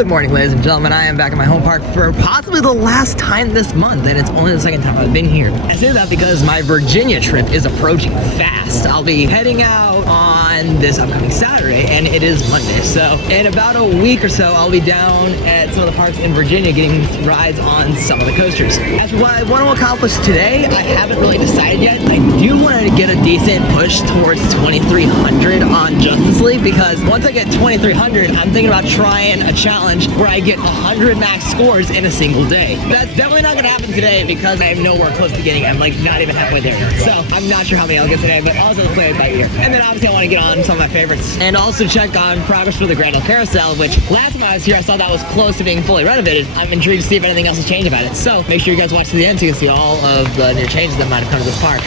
Good morning, ladies and gentlemen. I am back at my home park for possibly the last time this month, and it's only the second time I've been here. I say that because my Virginia trip is approaching fast. I'll be heading out on this upcoming Saturday, and it is Monday. So in about a week or so, I'll be down at some of the parks in Virginia getting rides on some of the coasters. As for what I want to accomplish today, I haven't really decided yet. I do want to get a decent push towards 2300 on Justice League, because once I get 2300, I'm thinking about trying a challenge where I get 100 max scores in a single day. That's definitely not going to happen today because I am nowhere close to getting it. I'm like not even halfway there yet. So I'm not sure how many I'll get today, but I'll also play it by ear. And then obviously I want to get on some of my favorites and also check on progress for the Grand Ole Carousel, which last time I was here, I saw that was close to being fully renovated. I'm intrigued to see if anything else has changed about it. So make sure you guys watch to the end so you can see all of the new changes that might have come to this park.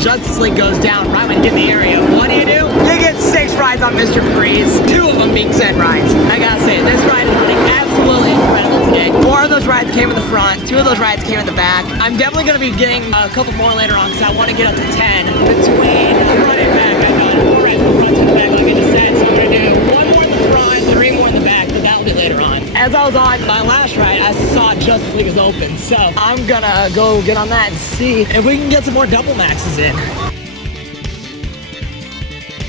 Justice League goes down right when you get in the area. What do? You get 6 rides on Mr. Freeze, 2 of them being Zen rides. I gotta say, this ride is running absolutely incredible today. 4 of those rides came in the front, 2 of those rides came in the back. I'm definitely gonna be getting a couple more later on because I want to get up to 10 between the front and back. I've got 4 rides in the front and the back, like I just said, so I'm gonna do 1 more in the front, 3 more in the back, but that'll be later on. As I was on my last ride, I saw Justice League is open, so I'm gonna go get on that and see if we can get some more double maxes in.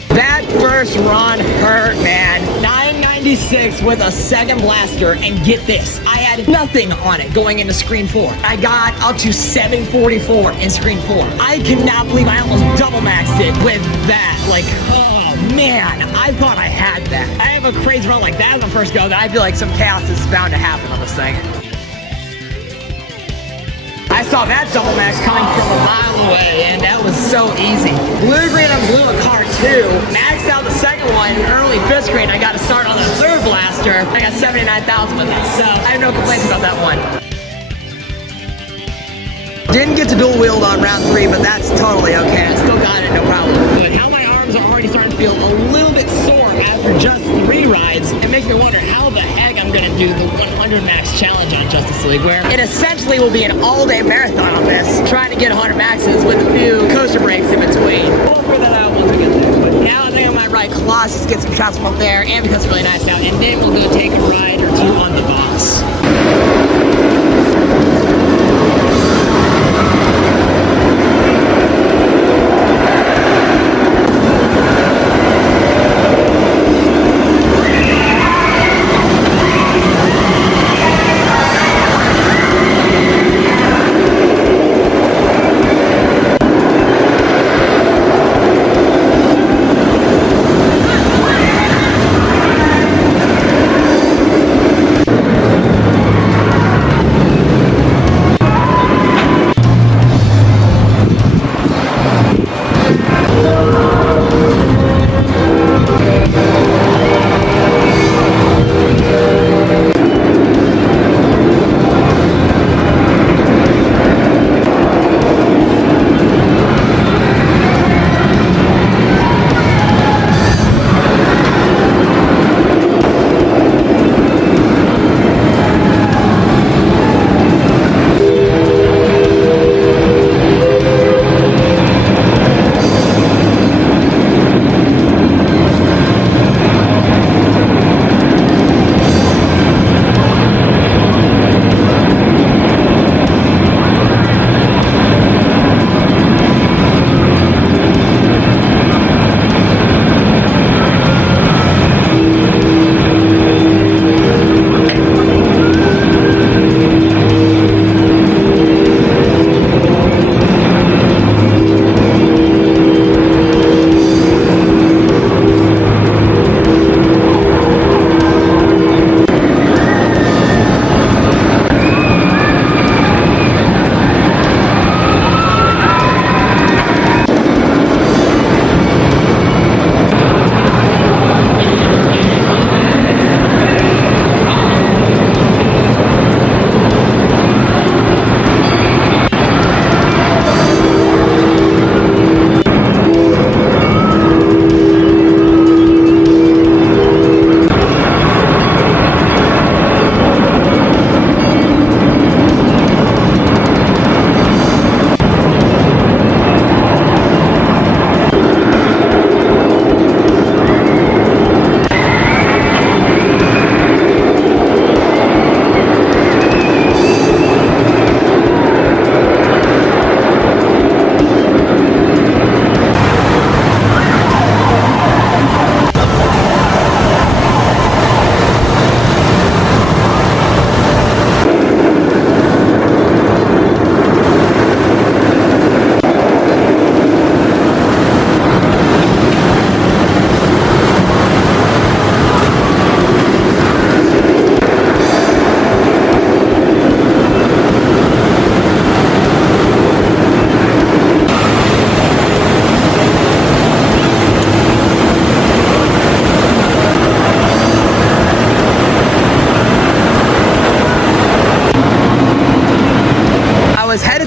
That first run hurt, man. 996 with a second blaster, and get this, I had nothing on it going into screen 4. I got up to 744 in screen 4. I cannot believe I almost double maxed it with that. Like, oh man, I thought I had that. I have a crazy run like that as my first go that I feel like some chaos is bound to happen on this thing. I saw that double max coming from a mile away, and that was so easy. Blue, green, and blue a car 2. Maxed out the second one, early 5th screen. I got to start on the 3rd blaster. I got 79,000 with it, so I have no complaints about that one. Didn't get to dual wield on round 3, but that's totally okay. I still got it, no problem. But how my arms are already starting to feel a little bit sore after just 3 rides, it makes me wonder how the heck I'm gonna do the 100 max challenge on Justice League, where it essentially will be an all-day marathon on this, trying to get 100 maxes with a few coaster breaks in between. We'll figure that out once we get there. But now I think I might ride Colossus, get some shots from up there, and because it's really nice out, and then we'll go take a ride or 2 on the boss.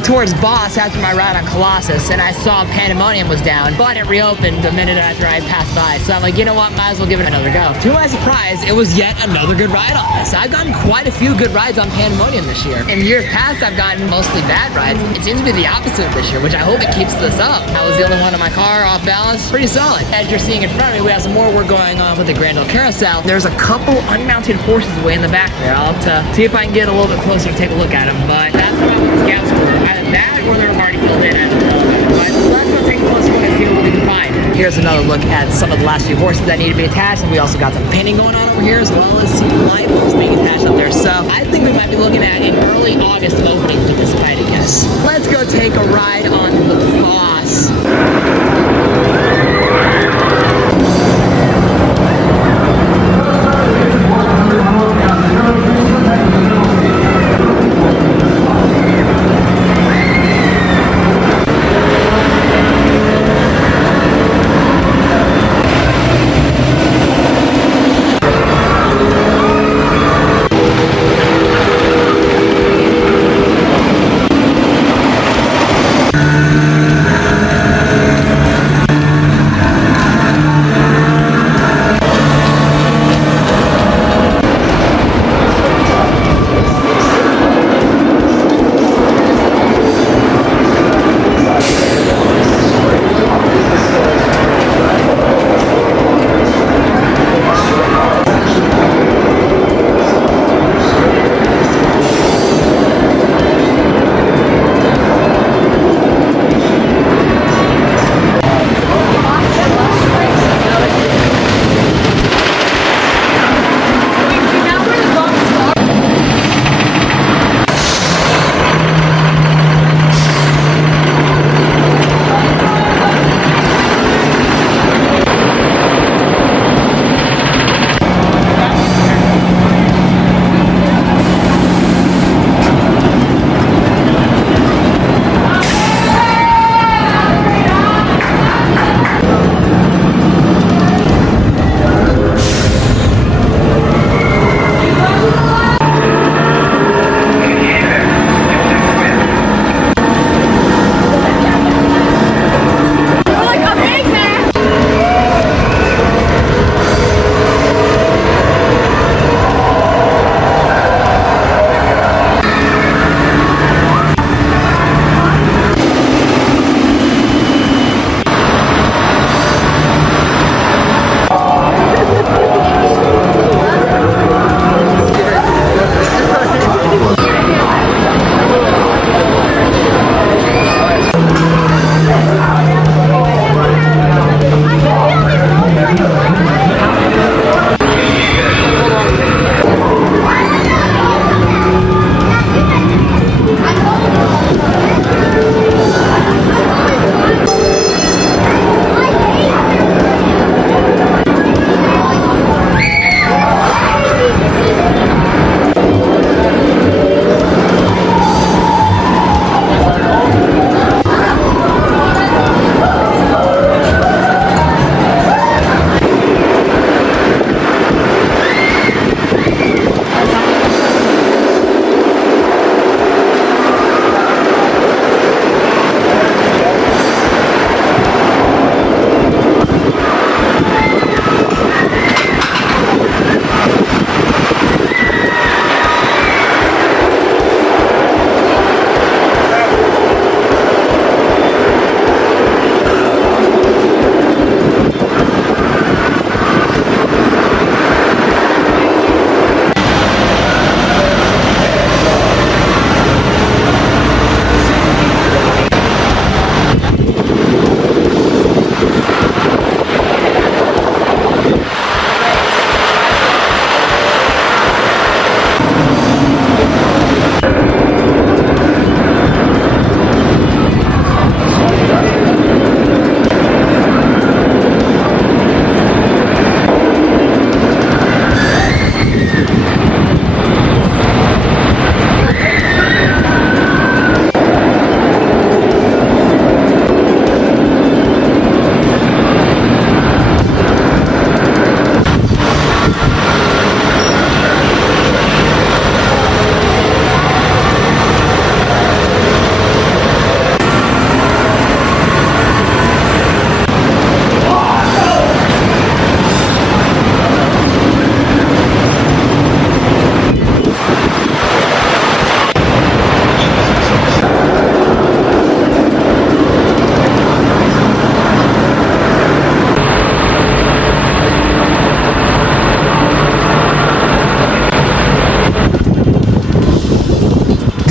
towards Boss after my ride on Colossus, and I saw Pandemonium was down, but it reopened the minute after I passed by. So I'm like, you know what, might as well give it another go. To my surprise, it was yet another good ride on this. I've gotten quite a few good rides on Pandemonium this year. In years past, I've gotten mostly bad rides. It seems to be the opposite of this year, which I hope it keeps this up. I was the only one in my car off balance. Pretty solid. As you're seeing in front of me, we have some more work going on with the Grand Ole Carousel. There's a couple unmounted horses way in the back there. I'll have to see if I can get a little bit closer and take a look at them, but that's what I'm with the scouts for. Either that or they're already filled in as well. But let's go take a closer look and see what we can find. Here's another look at some of the last few horses that need to be attached, and we also got some painting going on over here, as well as some light bulbs being attached up there. So I think we might be looking at an early August opening for this, if I had to guess. Let's go take a ride on the Boss.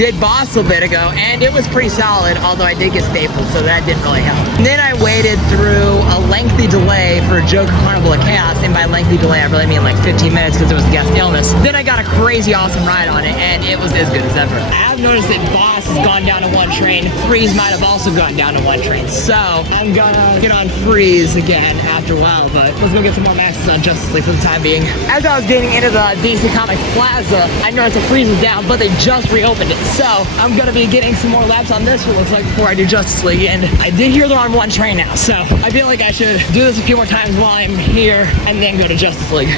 did Boss a bit ago, and it was pretty solid, although I did get stapled, so that didn't really help. And then I waited through a lengthy delay for Joker Carnival of Chaos, and by lengthy delay, I really mean like 15 minutes because it was guest illness. Then I got a crazy awesome ride on it, and it was as good as ever. I have noticed that Boss has gone down to one train. Freeze might have also gone down to one train, so I'm gonna get on Freeze again after a while, but let's go get some more matches on Justice League for the time being. As I was getting into the DC Comics Plaza, I noticed the Freeze was down, but they just reopened it, so I'm gonna be getting some more laps on this, it looks like, before I do Justice League. And I did hear they're on one train now, so I feel like I should do this a few more times while I'm here and then go to Justice League.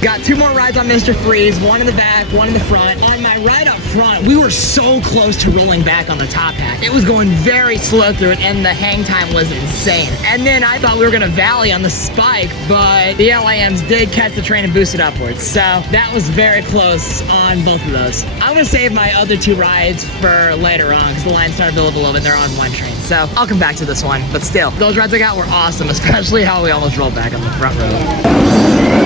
Got two more rides on Mr. Freeze, one in the back, one in the front. On my ride up front, we were so close to rolling back on the top hat. It was going very slow through it, and the hang time was insane. And then I thought we were gonna valley on the spike, but the LIMs did catch the train and boost it upwards. So that was very close on both of those. I'm gonna save my other two rides for later on, because the line started to build a little bit, they're on one train. So I'll come back to this one, but still, those rides I got were awesome, especially how we almost rolled back on the front row.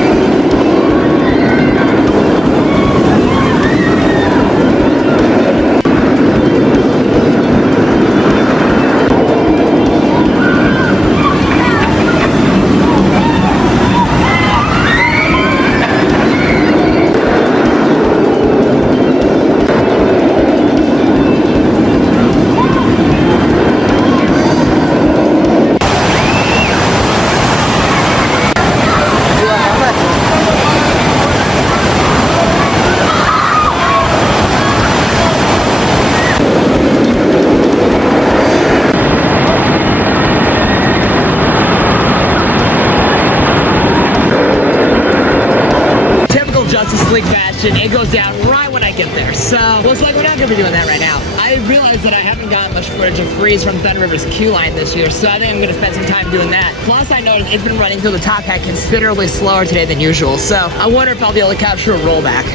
League fashion, it goes down right when I get there. So looks like we're not gonna be doing that right now. I realized that I haven't gotten much footage of Freeze from Thunder River's Q line this year, so I think I'm gonna spend some time doing that. Plus I noticed it's been running through the top hat considerably slower today than usual, so I wonder if I'll be able to capture a rollback.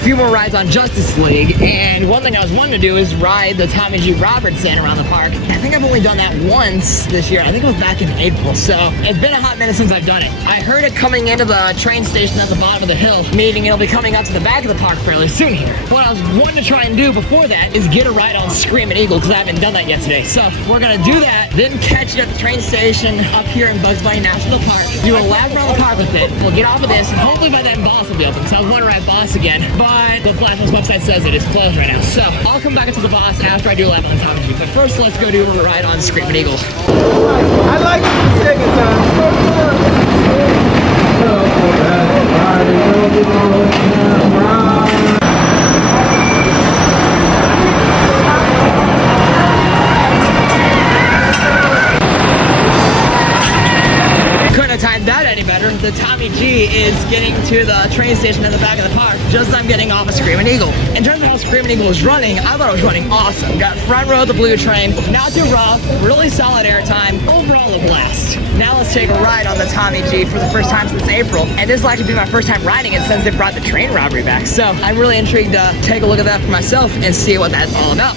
few more rides on Justice League, and one thing I was wanting to do is ride the Tommy G. Robertson around the park. I think I've only done that once this year. I think it was back in April, so it's been a hot minute since I've done it. I heard it coming into the train station at the bottom of the hill, meaning it'll be coming up to the back of the park fairly soon here. What I was wanting to try and do before that is get a ride on Screaming Eagle, because I haven't done that yet today. So we're gonna do that, then catch it at the train station up here in Bugs Bunny National Park, do a lap around the park with it. We'll get off of this, and hopefully by then Boss will be open, because I was wanting to ride Boss again, but the Flash House website says it is closed right now. So I'll come back into the Boss after I do a lap on the Tommy G. But first, let's go do a ride on Screaming Eagle. I like the second time. Couldn't have timed that any better. The Tommy G is getting to the train station in the back of the park just as I'm getting off of Screaming Eagle. In terms of how Screaming Eagle was running, I thought it was running awesome. Got front row of the blue train, not too rough, really solid airtime, overall a blast. Now let's take a ride on the Tommy G for the first time since April, and this will actually be my first time riding it since they brought the train robbery back. So I'm really intrigued to take a look at that for myself and see what that's all about.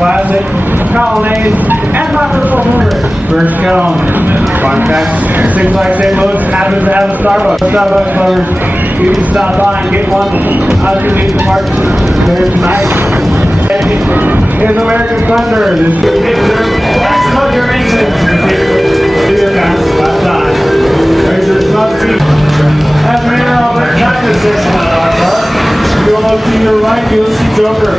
Classic, Colonnade, and my personal favorite, First Cone. Contact things like St. Louis happens to have a Starbucks lovers. You can stop by and get one underneath the park there tonight. Here's American Thunder. This is your picture. That's what your nations. Do your best last time. There's your club team. That's the mirror of the China section of our park. If you look to your right, you'll see Joker.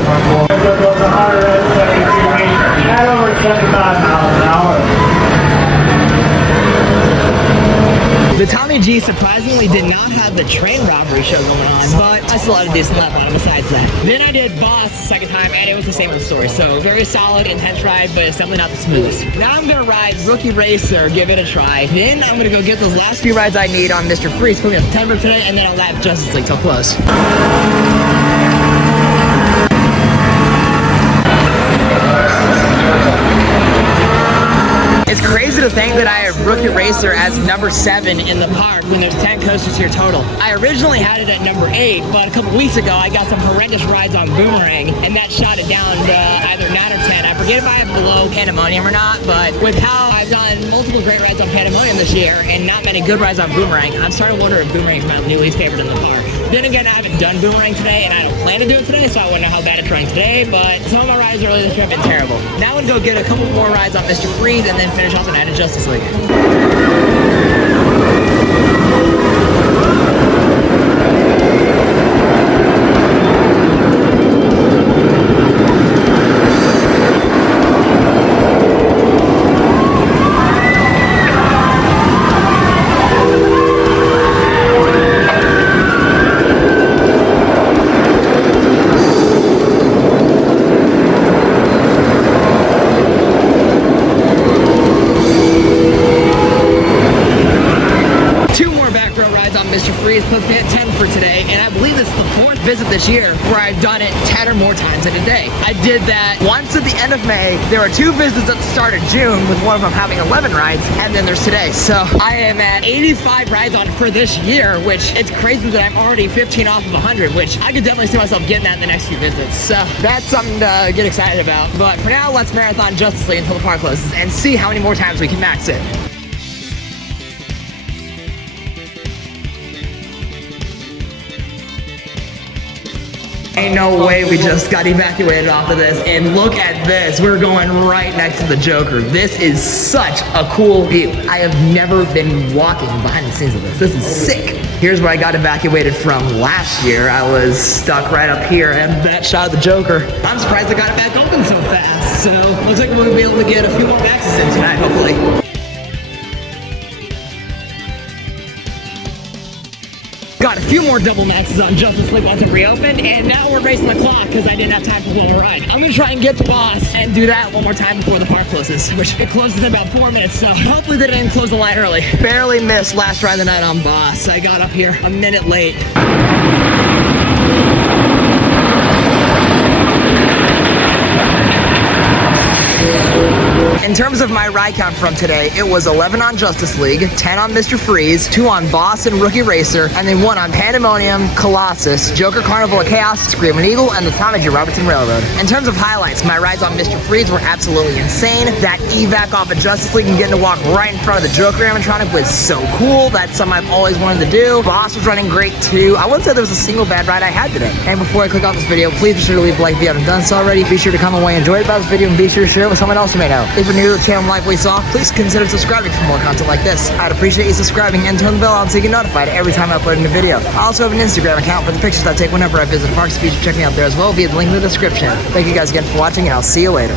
Joker goes 172 meters at over 75 miles an hour. The Tommy G surprisingly did not have the train robbery show going on, but I still had a decent lap on it besides that. Then I did Boss the second time, and it was the same old story. So very solid, intense ride, but it's definitely not the smoothest. Now I'm gonna ride Rookie Racer, give it a try. Then I'm gonna go get those last few rides I need on Mr. Freeze, put me on September today, and then I'll lap Justice League till close. It's crazy to think that I have Rookie Racer as number 7 in the park when there's 10 coasters here total. I originally had it at number 8, but a couple weeks ago I got some horrendous rides on Boomerang, and that shot it down to either 9 or 10. I forget if I have below Pandemonium or not, but with how I've done multiple great rides on Pandemonium this year and not many good rides on Boomerang, I'm starting to wonder if Boomerang is my new least favorite in the park. Then again, I haven't done Boomerang today, and I don't plan to do it today, so I wouldn't know how bad it's running today, but some of my rides earlier this trip have been terrible. Now I'm gonna go get a couple more rides on Mr. Freeze and then finish off the night of Justice League. and I believe this is the 4th visit this year where I've done it 10 or more times in a day. I did that once at the end of May. There were 2 visits at the start of June, with one of them having 11 rides, and then there's today. So I am at 85 rides on for this year, which it's crazy that I'm already 15 off of 100, which I could definitely see myself getting that in the next few visits. So that's something to get excited about. But for now, let's marathon Justice League until the park closes and see how many more times we can max it. Ain't no way we just got evacuated off of this. And look at this. We're going right next to the Joker. This is such a cool view. I have never been walking behind the scenes of this. This is sick. Here's where I got evacuated from last year. I was stuck right up here and that shot of the Joker. I'm surprised I got it back open so fast. So looks like we're gonna be able to get a few more maxes in tonight, hopefully. Got a few more double maxes on Justice League once it reopened, and now we're racing the clock because I didn't have time for one more ride. I'm gonna try and get to Boss and do that one more time before the park closes, which it closes in about 4 minutes, so hopefully they didn't close the line early. Barely missed last ride of the night on Boss. I got up here a minute late. In terms of my ride count from today, it was 11 on Justice League, 10 on Mr. Freeze, 2 on Boss and Rookie Racer, and then 1 on Pandemonium, Colossus, Joker Carnival of Chaos, Screaming Eagle, and the Tommy G. Robertson Railroad. In terms of highlights, my rides on Mr. Freeze were absolutely insane. That evac off of Justice League and getting to walk right in front of the Joker animatronic was so cool. That's something I've always wanted to do. Boss was running great too. I wouldn't say there was a single bad ride I had today. And before I click off this video, please be sure to leave a like if you haven't done so already. Be sure to comment what you enjoyed about this video and be sure to share it with someone else you may know. If you're new to the channel and like what you saw, please consider subscribing for more content like this. I'd appreciate you subscribing and turn the bell on so you get notified every time I upload a new video. I also have an Instagram account for the pictures I take whenever I visit parks. Be sure to check me out there as well via the link in the description. Thank you guys again for watching, and I'll see you later.